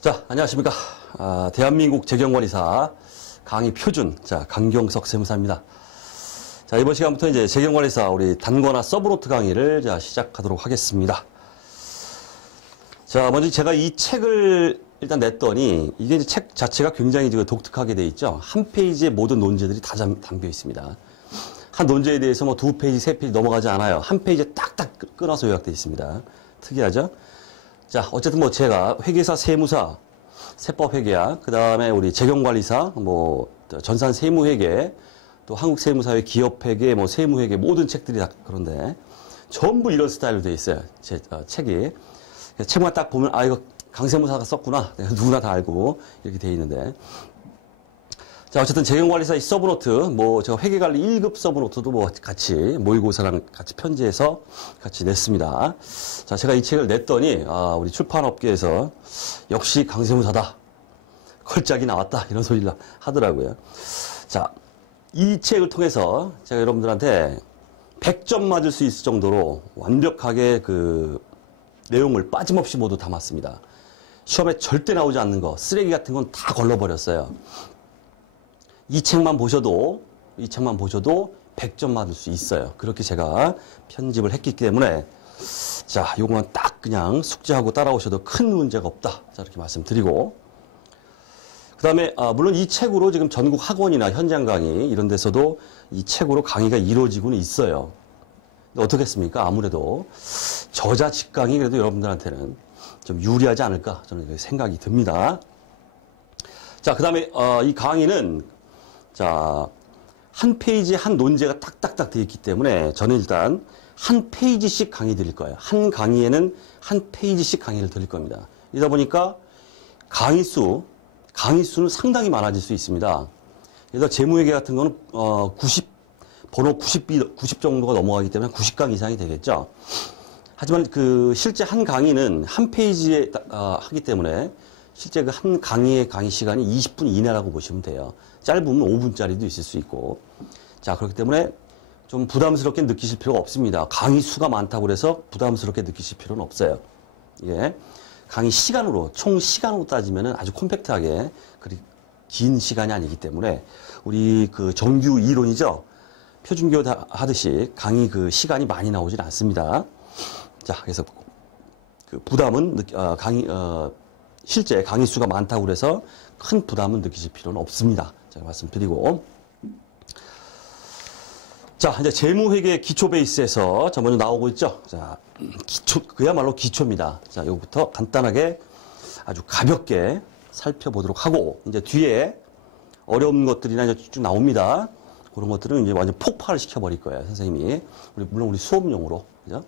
자, 안녕하십니까. 대한민국 재경관리사 강의 표준, 자, 강경석 세무사입니다. 자, 이번 시간부터 이제 재경관리사 우리 단권화 서브노트 강의를 자, 시작하도록 하겠습니다. 자, 먼저 제가 이 책을 일단 냈더니 이게 이제 책 자체가 굉장히 독특하게 돼 있죠. 한 페이지에 모든 논제들이 다 담겨 있습니다. 한 논제에 대해서 뭐 2페이지, 3페이지 넘어가지 않아요. 한 페이지에 딱딱 끊어서 요약되어 있습니다. 특이하죠? 자, 어쨌든 뭐 제가 회계사, 세무사, 세법회계학, 그 다음에 우리 재경관리사, 뭐 전산 세무회계, 또 한국세무사회 기업회계, 뭐 세무회계 모든 책들이 다 그런데 전부 이런 스타일로 되어 있어요. 제 책이. 책만 딱 보면 아 이거 강세무사가 썼구나. 누구나 다 알고 이렇게 되어 있는데. 자, 어쨌든 재경관리사 이 서브노트, 뭐 제가 회계관리 1급 서브노트도 뭐 같이 모의고사랑 같이 편지해서 같이 냈습니다. 자, 제가 이 책을 냈더니 우리 출판업계에서 역시 강세무사다. 걸작이 나왔다. 이런 소리를 하더라고요. 자, 이 책을 통해서 제가 여러분들한테 100점 맞을 수 있을 정도로 완벽하게 그 내용을 빠짐없이 모두 담았습니다. 시험에 절대 나오지 않는 거, 쓰레기 같은 건 다 걸러버렸어요. 이 책만 보셔도 100점 맞을 수 있어요. 그렇게 제가 편집을 했기 때문에 자, 요거만 딱 그냥 숙지하고 따라오셔도 큰 문제가 없다. 자, 이렇게 말씀드리고 그 다음에 물론 이 책으로 지금 전국 학원이나 현장 강의 이런 데서도 이 책으로 강의가 이루어지고는 있어요. 근데 어떻겠습니까? 아무래도 저자 직강이 그래도 여러분들한테는 좀 유리하지 않을까 저는 생각이 듭니다. 자, 그 다음에 이 강의는 자, 한 페이지에 한 논제가 딱딱딱 되어 있기 때문에 저는 일단 한 페이지씩 강의 드릴 거예요. 한 강의에는 한 페이지씩 강의를 드릴 겁니다. 이러다 보니까 강의 수는 상당히 많아질 수 있습니다. 그래서 재무회계 같은 거는 90 정도가 넘어가기 때문에 90강 이상이 되겠죠. 하지만 그 실제 한 강의는 한 페이지에 하기 때문에 실제 그 한 강의의 강의 시간이 20분 이내라고 보시면 돼요. 짧으면 5분짜리도 있을 수 있고. 자, 그렇기 때문에 좀 부담스럽게 느끼실 필요가 없습니다. 강의 수가 많다고 해서 부담스럽게 느끼실 필요는 없어요. 예. 강의 시간으로, 총 시간으로 따지면은 아주 콤팩트하게 그리 긴 시간이 아니기 때문에 우리 그 정규 이론이죠. 표준교 하듯이 강의 그 시간이 많이 나오질 않습니다. 자, 그래서 그 부담은 실제 강의 수가 많다고 해서 큰 부담은 느끼실 필요는 없습니다. 제가 말씀드리고. 자, 이제 재무회계 기초 베이스에서 자, 먼저 나오고 있죠. 자, 그야말로 기초입니다. 자, 요거부터 간단하게 아주 가볍게 살펴보도록 하고, 이제 뒤에 어려운 것들이나 이제 쭉 나옵니다. 그런 것들은 이제 완전 폭발을 시켜버릴 거예요. 선생님이. 물론 우리 수업용으로. 그죠?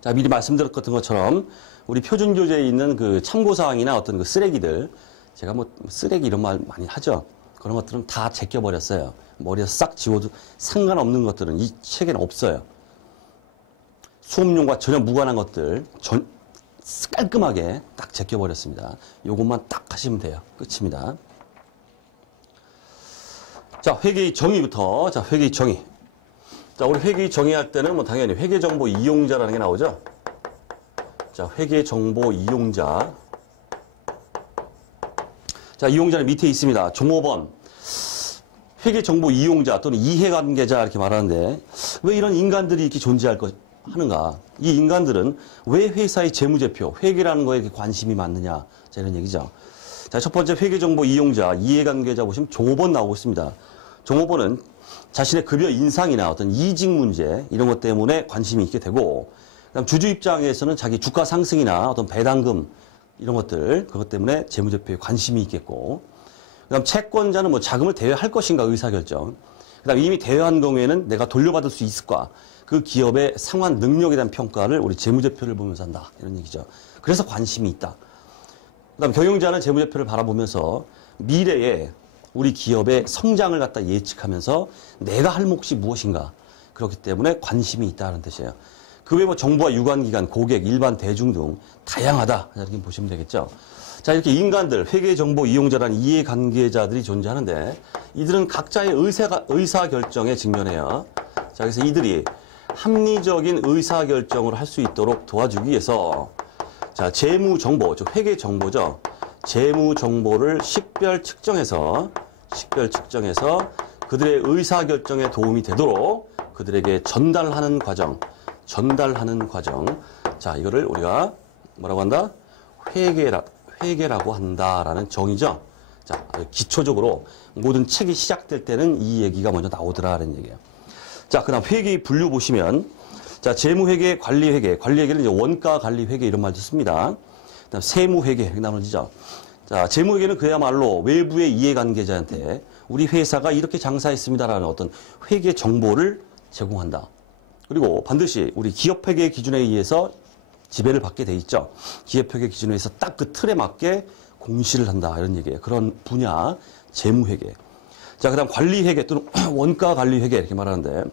자, 미리 말씀드렸던 것처럼 우리 표준교재에 있는 그 참고사항이나 어떤 그 쓰레기들, 제가 뭐 쓰레기 이런 말 많이 하죠. 그런 것들은 다 제껴버렸어요. 머리에서 싹 지워도 상관없는 것들은 이 책에는 없어요. 수업용과 전혀 무관한 것들 깔끔하게 딱 제껴버렸습니다. 요것만 딱 하시면 돼요. 끝입니다. 자, 회계의 정의부터. 자, 회계의 정의. 자, 우리 회계의 정의할 때는 뭐 당연히 회계정보 이용자라는 게 나오죠. 자, 회계정보 이용자. 자, 이용자는 밑에 있습니다. 종업원. 회계정보 이용자 또는 이해관계자 이렇게 말하는데 왜 이런 인간들이 이렇게 하는가? 이 인간들은 왜 회사의 재무제표, 회계라는 거에 관심이 많느냐? 자, 이런 얘기죠. 자, 첫 번째 회계정보 이용자, 이해관계자 보시면 종업원 나오고 있습니다. 종업원은 자신의 급여 인상이나 어떤 이직 문제 이런 것 때문에 관심이 있게 되고, 그다음 주주 입장에서는 자기 주가 상승이나 어떤 배당금 이런 것들 그것 때문에 재무제표에 관심이 있겠고, 그다음 채권자는 뭐 자금을 대여할 것인가 의사결정, 그다음 이미 대여한 경우에는 내가 돌려받을 수 있을까, 그 기업의 상환 능력에 대한 평가를 우리 재무제표를 보면서 한다 이런 얘기죠. 그래서 관심이 있다. 그다음 경영자는 재무제표를 바라보면서 미래에 우리 기업의 성장을 갖다 예측하면서 내가 할 몫이 무엇인가, 그렇기 때문에 관심이 있다는 뜻이에요. 그 외에 뭐 정부와 유관기관, 고객, 일반 대중 등 다양하다 이렇게 보시면 되겠죠. 자, 이렇게 인간들, 회계정보 이용자라는 이해관계자들이 존재하는데 이들은 각자의 의사결정에 직면해요. 자, 그래서 이들이 합리적인 의사결정을 할 수 있도록 도와주기 위해서 자, 재무정보, 즉 회계정보죠. 재무 정보를 식별 측정해서 그들의 의사결정에 도움이 되도록 그들에게 전달하는 과정. 자, 이거를 우리가 뭐라고 한다? 회계라고 한다라는 정의죠. 자, 기초적으로 모든 책이 시작될 때는 이 얘기가 먼저 나오더라라는 얘기예요. 자, 그다음 회계 분류 보시면 자, 재무회계, 관리회계. 관리회계는 이제 원가 관리회계 이런 말도 씁니다. 그다음 세무회계 이렇게 나눠지죠. 자, 재무회계는 그야말로 외부의 이해관계자한테 우리 회사가 이렇게 장사했습니다라는 어떤 회계 정보를 제공한다. 그리고 반드시 우리 기업회계 기준에 의해서 지배를 받게 돼 있죠. 기업회계 기준에 의해서 딱 그 틀에 맞게 공시를 한다 이런 얘기예요. 그런 분야 재무회계. 자, 그다음 관리회계 또는 원가 관리회계 이렇게 말하는데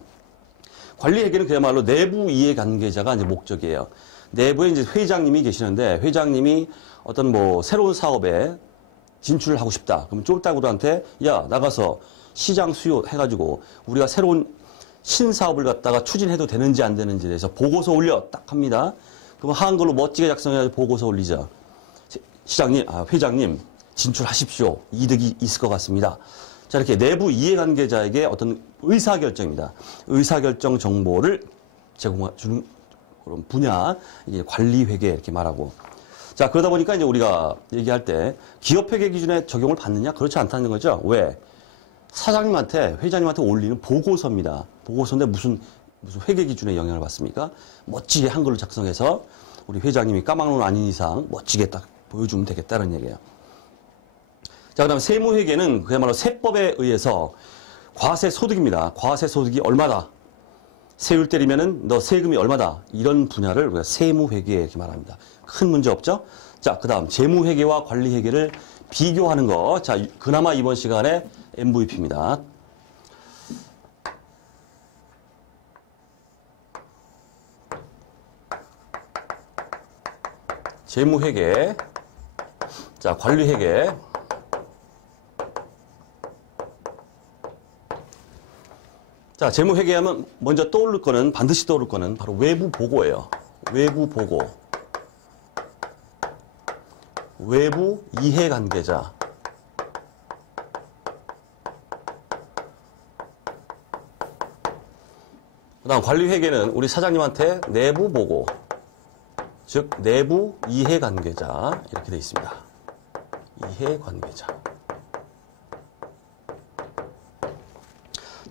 관리회계는 그야말로 내부 이해관계자가 이제 목적이에요. 내부에 이제 회장님이 계시는데 회장님이 어떤 뭐 새로운 사업에 진출을 하고 싶다. 그럼 쫄따구들한테 야 나가서 시장 수요 해가지고 우리가 새로운 신사업을 갖다가 추진해도 되는지 안 되는지에 대해서 보고서 올려 딱 합니다. 그럼 한글로 멋지게 작성해서 보고서 올리죠. 회장님 진출하십시오. 이득이 있을 것 같습니다. 자, 이렇게 내부 이해관계자에게 어떤 의사결정입니다. 의사결정 정보를 제공해주는 그런 분야, 이게 관리회계 이렇게 말하고. 자, 그러다 보니까 이제 우리가 얘기할 때 기업회계 기준에 적용을 받느냐? 그렇지 않다는 거죠. 왜? 회장님한테 올리는 보고서입니다. 보고서인데 무슨 회계 기준에 영향을 받습니까? 멋지게 한글로 작성해서 우리 회장님이 까막눈 아닌 이상 멋지게 딱 보여주면 되겠다는 얘기예요. 자, 그 다음에 세무회계는 그야말로 세법에 의해서 과세소득입니다. 과세소득이 얼마다. 세율 때리면은 너 세금이 얼마다. 이런 분야를 우리가 세무회계 이렇게 말합니다. 큰 문제 없죠? 자, 그 다음 재무회계와 관리회계를 비교하는 거. 자, 그나마 이번 시간에 MVP입니다. 재무회계. 자, 관리회계. 자, 재무회계하면 먼저 반드시 떠오를 거는 바로 외부 보고예요. 외부 보고. 외부 이해관계자. 그 다음 관리회계는 우리 사장님한테 내부 보고. 즉, 내부 이해관계자. 이렇게 되어 있습니다. 이해관계자.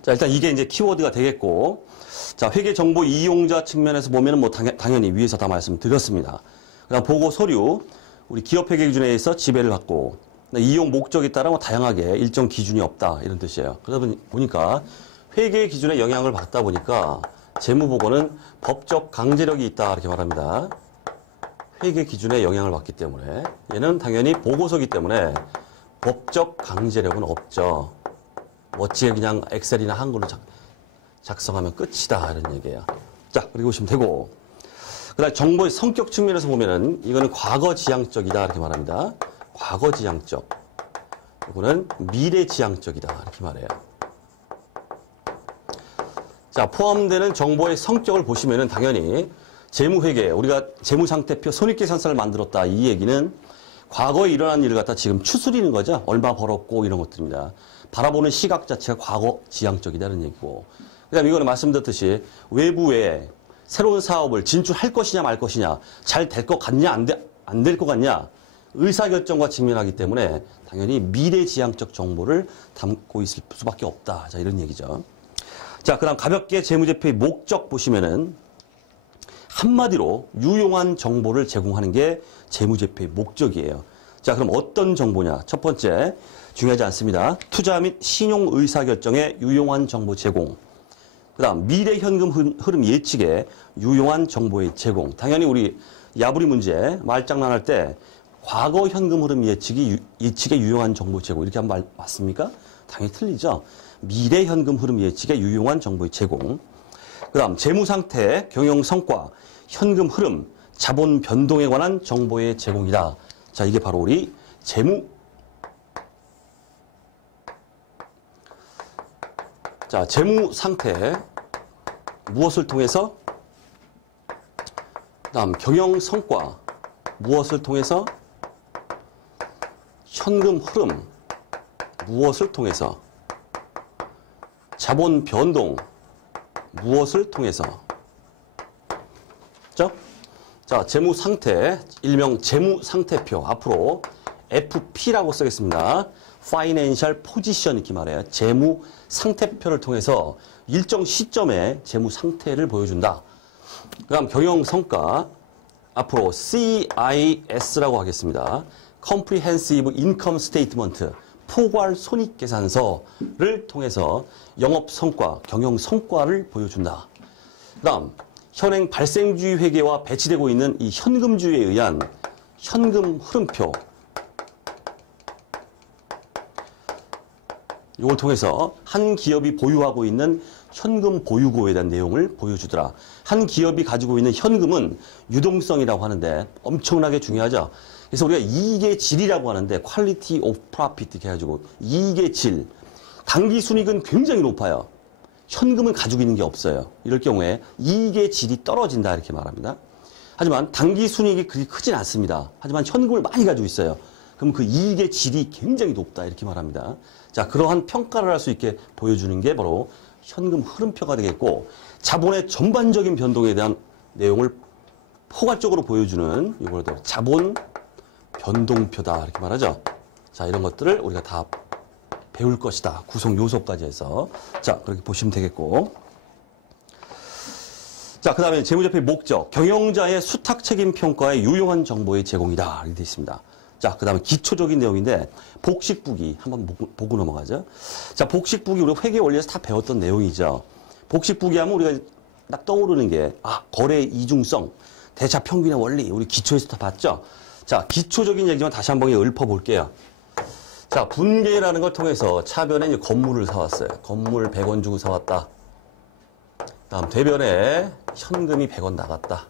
자, 일단 이게 이제 키워드가 되겠고, 자, 회계 정보 이용자 측면에서 보면은 뭐 당연히 위에서 다 말씀드렸습니다. 그다음 보고 서류, 우리 기업 회계 기준에 의해서 지배를 받고, 이용 목적에 따라 뭐 다양하게 일정 기준이 없다 이런 뜻이에요. 그러다 보니까 회계 기준에 영향을 받다 보니까 재무 보고는 법적 강제력이 있다 이렇게 말합니다. 회계 기준에 영향을 받기 때문에 얘는 당연히 보고서기 때문에 법적 강제력은 없죠. 멋지게 그냥 엑셀이나 한글로 작성하면 끝이다 이런 얘기예요. 자, 그리고 보시면 되고, 그다음 정보의 성격 측면에서 보면은 이거는 과거지향적이다 이렇게 말합니다. 과거지향적. 이거는 미래지향적이다 이렇게 말해요. 자, 포함되는 정보의 성격을 보시면은 당연히 재무회계, 우리가 재무상태표 손익계산서를 만들었다 이 얘기는 과거에 일어난 일을 갖다 지금 추스리는 거죠. 얼마 벌었고 이런 것들입니다. 바라보는 시각 자체가 과거지향적이다는 얘기고, 그 다음에 이거는 말씀드렸듯이 외부에 새로운 사업을 진출할 것이냐 말 것이냐, 잘 될 것 같냐 안 될 것 같냐, 의사결정과 직면하기 때문에 당연히 미래지향적 정보를 담고 있을 수밖에 없다. 자, 이런 얘기죠. 자, 그 다음 가볍게 재무제표의 목적 보시면은 한마디로 유용한 정보를 제공하는 게 재무제표의 목적이에요. 자, 그럼 어떤 정보냐? 첫 번째, 중요하지 않습니다. 투자 및 신용 의사결정에 유용한 정보 제공. 그 다음 미래 현금 흐름 예측에 유용한 정보의 제공. 당연히 우리 야부리 문제 말장난할 때 과거 현금 흐름 예측에 유용한 정보 제공 이렇게 하면 맞습니까? 당연히 틀리죠. 미래 현금 흐름 예측에 유용한 정보의 제공. 그 다음 재무상태, 경영성과, 현금 흐름, 자본 변동에 관한 정보의 제공이다. 자, 이게 바로 우리 재무 상태 무엇을 통해서, 그다음 경영 성과 무엇을 통해서, 현금 흐름, 무엇을 통해서? 자본 변동, 무엇을 통해서? 자, 재무 상태, 일명 재무 상태표. 앞으로 FP라고 쓰겠습니다. Financial Position 이렇게 말해요. 재무 상태표를 통해서 일정 시점에 재무 상태를 보여준다. 그다음 경영 성과 앞으로 CIS라고 하겠습니다. Comprehensive Income Statement, 포괄 손익계산서를 통해서 영업 성과, 경영 성과를 보여준다. 그다음 현행 발생주의 회계와 배치되고 있는 이 현금주의에 의한 현금 흐름표. 이걸 통해서 한 기업이 보유하고 있는 현금 보유고에 대한 내용을 보여주더라. 한 기업이 가지고 있는 현금은 유동성이라고 하는데 엄청나게 중요하죠. 그래서 우리가 이익의 질이라고 하는데 quality of profit 이렇게 해가지고 이익의 질. 당기 순이익은 굉장히 높아요. 현금은 가지고 있는 게 없어요. 이럴 경우에 이익의 질이 떨어진다 이렇게 말합니다. 하지만 당기 순이익이 그리 크진 않습니다. 하지만 현금을 많이 가지고 있어요. 그럼 그 이익의 질이 굉장히 높다 이렇게 말합니다. 자, 그러한 평가를 할 수 있게 보여주는 게 바로 현금 흐름표가 되겠고, 자본의 전반적인 변동에 대한 내용을 포괄적으로 보여주는 이걸 자본 변동표다 이렇게 말하죠. 자, 이런 것들을 우리가 다 배울 것이다. 구성 요소까지 해서. 자, 그렇게 보시면 되겠고. 자, 그 다음에 재무제표의 목적. 경영자의 수탁 책임 평가에 유용한 정보의 제공이다. 이렇게 되어 있습니다. 자, 그 다음에 기초적인 내용인데, 복식부기. 한번 보고 넘어가죠. 자, 복식부기 우리 회계 원리에서 다 배웠던 내용이죠. 복식부기 하면 우리가 딱 떠오르는 게, 거래 이중성, 대차 평균의 원리. 우리 기초에서 다 봤죠. 자, 기초적인 얘기지만 다시 한번 읊어볼게요. 자, 분계라는 걸 통해서 차변에 이제 건물을 사왔어요. 건물 100원 주고 사왔다. 다음 대변에 현금이 100원 나갔다.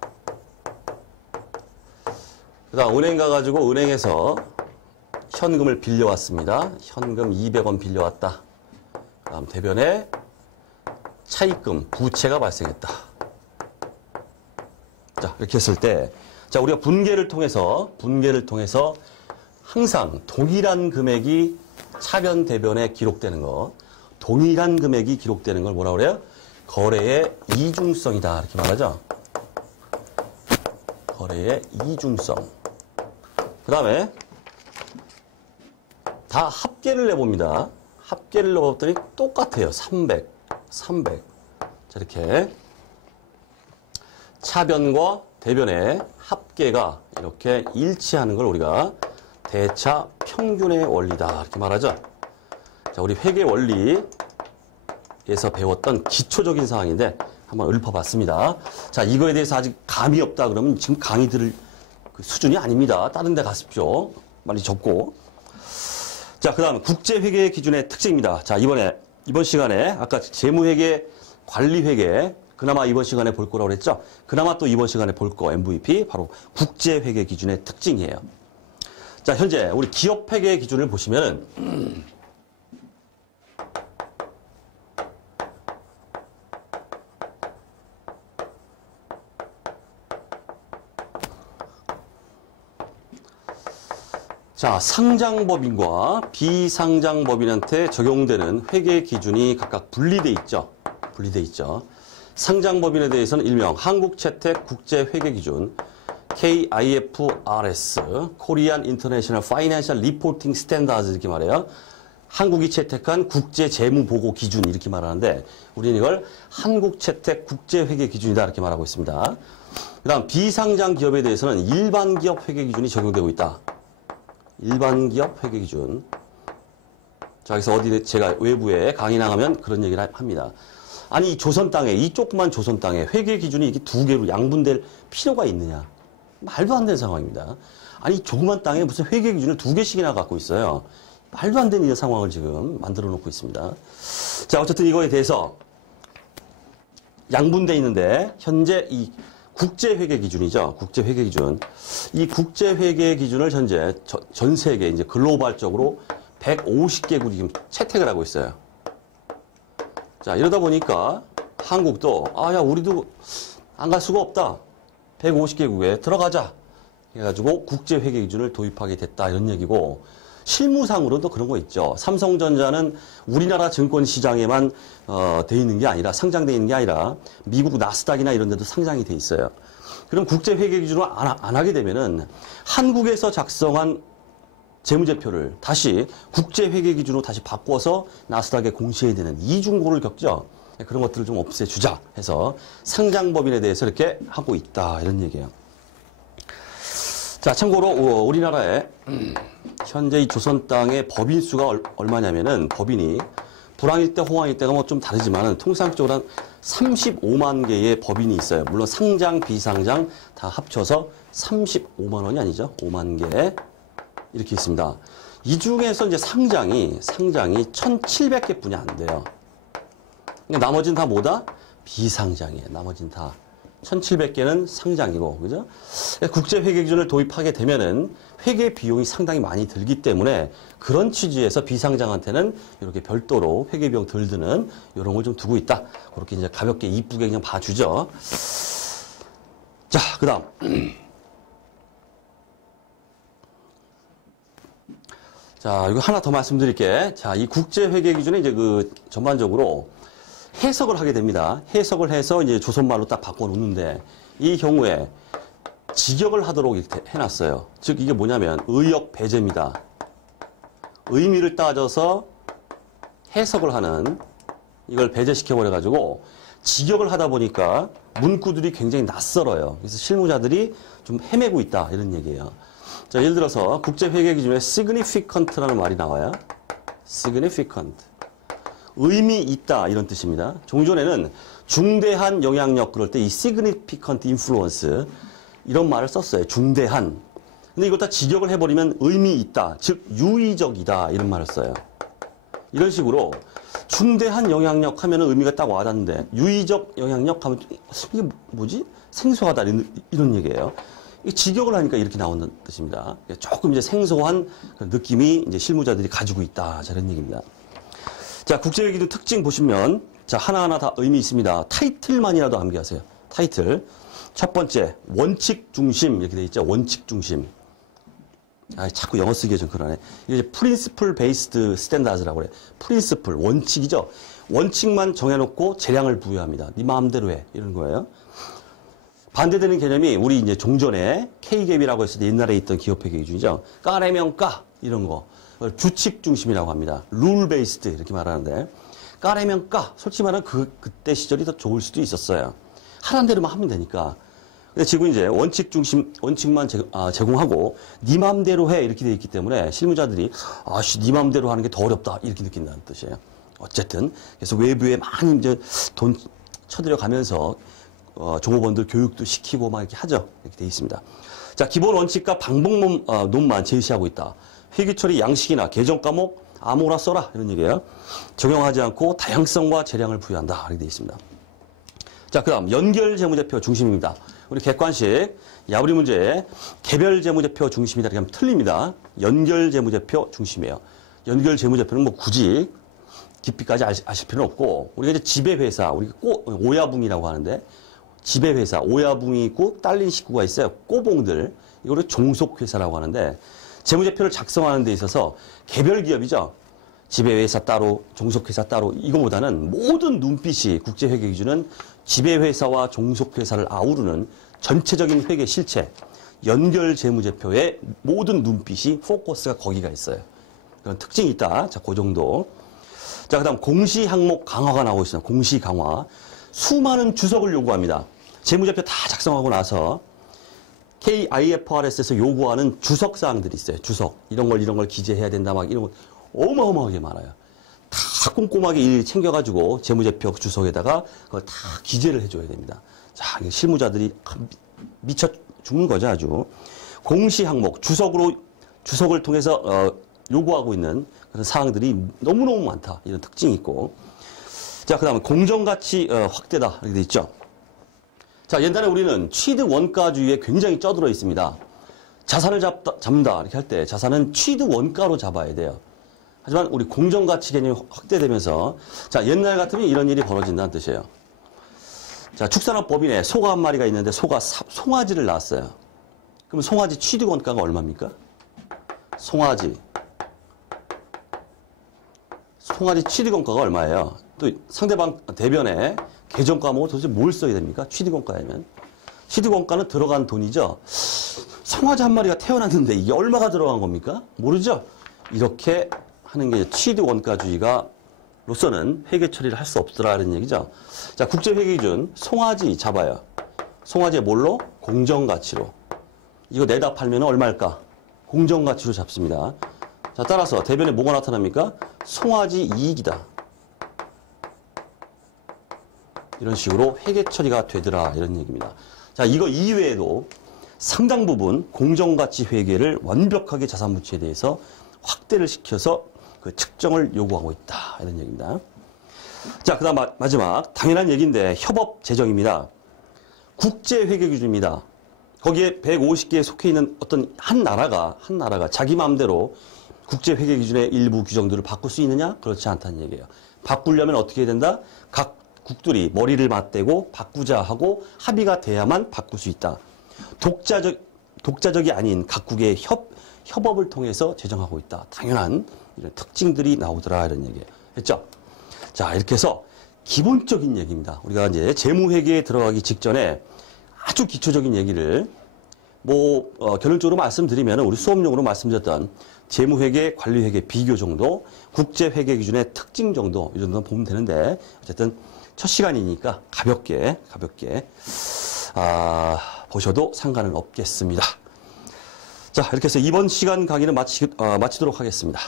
그 다음 은행 가가지고 은행에서 현금을 빌려왔습니다. 현금 200원 빌려왔다. 그 다음 대변에 차입금, 부채가 발생했다. 자, 이렇게 했을 때, 자, 우리가 분계를 통해서 항상 동일한 금액이 차변, 대변에 기록되는 거, 동일한 금액이 기록되는 걸 뭐라고 그래요? 거래의 이중성이다. 이렇게 말하죠. 거래의 이중성. 그 다음에 다 합계를 내봅니다. 합계를 내봤더니 똑같아요. 300. 자, 이렇게 차변과 대변의 합계가 이렇게 일치하는 걸 우리가 대차 평균의 원리다 이렇게 말하죠. 자, 우리 회계 원리에서 배웠던 기초적인 사항인데 한번 읊어봤습니다. 자, 이거에 대해서 아직 감이 없다 그러면 지금 강의 들을 그 수준이 아닙니다. 다른 데 가십시오. 많이 접고. 자, 그 다음 국제회계 기준의 특징입니다. 자, 이번 시간에 아까 재무회계, 관리회계 그나마 이번 시간에 볼 거라고 그랬죠. 그나마 또 이번 시간에 볼 거 MVP 바로 국제회계 기준의 특징이에요. 자, 현재 우리 기업회계 기준을 보시면은 자, 상장법인과 비상장법인한테 적용되는 회계 기준이 각각 분리돼 있죠. 상장법인에 대해서는 일명 한국채택 국제회계기준, KIFRS, Korean International Financial Reporting Standards 이렇게 말해요. 한국이 채택한 국제재무보고 기준 이렇게 말하는데 우리는 이걸 한국채택 국제회계기준이다 이렇게 말하고 있습니다. 그 다음 비상장 기업에 대해서는 일반기업 회계기준이 적용되고 있다. 일반기업 회계기준. 자, 그래서 어디 제가 외부에 강의 나가면 그런 얘기를 합니다. 아니, 이 조선 땅에, 이 조그만 조선 땅에 회계 기준이 이게 두 개로 양분될 필요가 있느냐. 말도 안 되는 상황입니다. 아니, 조그만 땅에 무슨 회계 기준을 두 개씩이나 갖고 있어요. 말도 안 되는 상황을 지금 만들어 놓고 있습니다. 자, 어쨌든 이거에 대해서 양분돼 있는데, 현재 이 국제회계 기준이죠. 국제회계 기준. 이 국제회계 기준을 현재 전 세계, 이제 글로벌적으로 150개국이 지금 채택을 하고 있어요. 자, 이러다 보니까 한국도, 야, 우리도 안 갈 수가 없다. 150개국에 들어가자. 해가지고 국제회계 기준을 도입하게 됐다. 이런 얘기고, 실무상으로도 그런 거 있죠. 삼성전자는 우리나라 증권시장에만 돼 있는 게 아니라 상장돼 있는 게 아니라 미국 나스닥이나 이런 데도 상장이 돼 있어요. 그럼 국제회계 기준으로 안 하게 되면은 한국에서 작성한 재무제표를 다시 국제회계 기준으로 다시 바꿔서 나스닥에 공시해야 되는 이중고를 겪죠. 그런 것들을 좀 없애주자 해서 상장법인에 대해서 이렇게 하고 있다 이런 얘기예요. 자, 참고로 우리나라에 현재 이 조선 땅의 법인 수가 얼마냐면은 법인이 불황일 때 호황일 때가 뭐 좀 다르지만은 통상적으로 한 35만 개의 법인이 있어요. 물론 상장, 비상장 다 합쳐서 35만 원이 아니죠. 5만 개 이렇게 있습니다. 이 중에서 이제 상장이 1,700개 뿐이 안 돼요. 그러니까 나머지는 다 뭐다? 비상장이에요. 나머지는 다. 1,700개는 상장이고, 그죠? 국제회계 기준을 도입하게 되면은 회계 비용이 상당히 많이 들기 때문에 그런 취지에서 비상장한테는 이렇게 별도로 회계 비용 덜 드는 이런 걸 좀 두고 있다. 그렇게 이제 가볍게 이쁘게 그냥 봐주죠. 자, 그 다음. 자, 이거 하나 더 말씀드릴게. 자, 이 국제회계 기준에 이제 전반적으로 해석을 하게 됩니다. 해석을 해서 이제 조선말로 딱 바꿔놓는데 이 경우에 직역을 하도록 이렇게 해놨어요. 즉 이게 뭐냐면 의역 배제입니다. 의미를 따져서 해석을 하는 이걸 배제시켜버려가지고 직역을 하다 보니까 문구들이 굉장히 낯설어요. 그래서 실무자들이 좀 헤매고 있다 이런 얘기예요. 자, 예를 들어서 국제회계 기준에 significant라는 말이 나와요. significant. 의미 있다 이런 뜻입니다. 종전에는 중대한 영향력 그럴 때 이 significant influence 이런 말을 썼어요. 중대한. 근데 이걸 다 직역을 해버리면 의미 있다, 즉 유의적이다 이런 말을 써요. 이런 식으로 중대한 영향력 하면 의미가 딱 와닿는데 유의적 영향력 하면 이게 뭐지? 생소하다 이런 얘기예요. 직역을 하니까 이렇게 나오는 뜻입니다. 조금 이제 생소한 느낌이 이제 실무자들이 가지고 있다 저런 얘기입니다. 자, 국제회계기준 특징 보시면 자, 하나하나 다 의미 있습니다. 타이틀만이라도 암기하세요. 타이틀. 첫 번째, 원칙 중심 이렇게 돼 있죠. 원칙 중심. 아, 자꾸 영어 쓰기가 좀 그러네. 이게 principle based standards라고 그래. principle, 원칙이죠. 원칙만 정해놓고 재량을 부여합니다. 네 마음대로 해. 이런 거예요. 반대되는 개념이 우리 이제 종전에 K갭이라고 했을 때 옛날에 있던 기업회계 기준이죠. 까내면 까 이런 거. 규칙 중심이라고 합니다. 룰 베이스드 이렇게 말하는데 까내면 까. 솔직히 말하면 그때 시절이 더 좋을 수도 있었어요. 하라는 대로만 하면 되니까. 근데 지금 이제 원칙 중심 원칙만 제공하고 네 마음대로 해 이렇게 돼 있기 때문에 실무자들이 네 마음대로 하는 게 더 어렵다 이렇게 느낀다는 뜻이에요. 어쨌든 그래서 외부에 많이 이제 돈 쳐들여 가면서 종업원들 교육도 시키고 막 이렇게 하죠. 이렇게 돼 있습니다. 자, 기본 원칙과 방법론만 제시하고 있다. 회계처리 양식이나 개정 과목 아무거나 써라 이런 얘기예요. 적용하지 않고 다양성과 재량을 부여한다 이렇게 돼 있습니다. 자, 그다음 연결 재무제표 중심입니다. 우리 객관식 야부리 문제 개별 재무제표 중심이다 이렇게 하면 틀립니다. 연결 재무제표 중심이에요. 연결 재무제표는 뭐 굳이 깊이까지 아실 필요는 없고 우리가 이제 지배회사 우리 오야붕이라고 하는데 지배회사 오야붕이 있고 딸린 식구가 있어요. 꼬봉들 이거를 종속회사라고 하는데 재무제표를 작성하는 데 있어서 개별 기업이죠. 지배회사 따로 종속회사 따로 이거보다는 모든 눈빛이 국제회계 기준은 지배회사와 종속회사를 아우르는 전체적인 회계 실체 연결 재무제표의 모든 눈빛이 포커스가 거기가 있어요. 그런 특징이 있다. 자, 그 정도. 자, 그다음 공시 항목 강화가 나오고 있어요. 공시 강화. 수많은 주석을 요구합니다. 재무제표 다 작성하고 나서 KIFRS에서 요구하는 주석 사항들이 있어요. 주석. 이런 걸 기재해야 된다. 막 이런 거 어마어마하게 많아요. 다 꼼꼼하게 일일이 챙겨가지고 재무제표 주석에다가 그걸 다 기재를 해줘야 됩니다. 자, 실무자들이 미쳐 죽는 거죠, 아주. 공시 항목, 주석을 통해서 요구하고 있는 그런 사항들이 너무너무 많다. 이런 특징이 있고. 자, 그 다음에 공정가치 확대다. 이렇게 돼 있죠. 자, 옛날에 우리는 취득 원가주의에 굉장히 쩌들어 있습니다. 자산을 잡는다. 이렇게 할 때 자산은 취득 원가로 잡아야 돼요. 하지만 우리 공정가치 개념이 확대되면서 자, 옛날 같으면 이런 일이 벌어진다는 뜻이에요. 자, 축산업법인에 소가 한 마리가 있는데 소가 송아지를 낳았어요. 그럼 송아지 취득 원가가 얼마입니까? 송아지 송아지 취득원가가 얼마예요? 또 상대방 대변에 계정 과목을 도대체 뭘 써야 됩니까? 취득원가이면. 취득원가는 들어간 돈이죠. 송아지 한 마리가 태어났는데 이게 얼마가 들어간 겁니까? 모르죠? 이렇게 하는 게 취득원가주의가로서는 회계 처리를 할 수 없더라는 얘기죠. 자, 국제회계 기준 송아지 잡아요. 송아지의 뭘로? 공정가치로. 이거 내다 팔면 얼마일까? 공정가치로 잡습니다. 자, 따라서 대변에 뭐가 나타납니까? 송아지 이익이다. 이런 식으로 회계 처리가 되더라 이런 얘기입니다. 자, 이거 이외에도 상당 부분 공정가치 회계를 완벽하게 자산부채에 대해서 확대를 시켜서 그 측정을 요구하고 있다 이런 얘기입니다. 자, 그다음 마지막 당연한 얘기인데 협업 재정입니다. 국제회계기준입니다. 거기에 150개에 속해 있는 어떤 한 나라가 자기 마음대로 국제회계기준의 일부 규정들을 바꿀 수 있느냐? 그렇지 않다는 얘기예요. 바꾸려면 어떻게 해야 된다? 각 국들이 머리를 맞대고 바꾸자 하고 합의가 돼야만 바꿀 수 있다. 독자적이 아닌 각국의 협업을 통해서 제정하고 있다. 당연한 이런 특징들이 나오더라 이런 얘기예요. 했죠? 자, 이렇게 해서 기본적인 얘기입니다. 우리가 이제 재무회계에 들어가기 직전에 아주 기초적인 얘기를 결론적으로 말씀드리면 우리 수업용으로 말씀드렸던 재무회계, 관리회계 비교 정도, 국제회계 기준의 특징 정도 이 정도는 보면 되는데 어쨌든 첫 시간이니까 가볍게 보셔도 상관은 없겠습니다. 자, 이렇게 해서 이번 시간 강의는 마치도록 하겠습니다.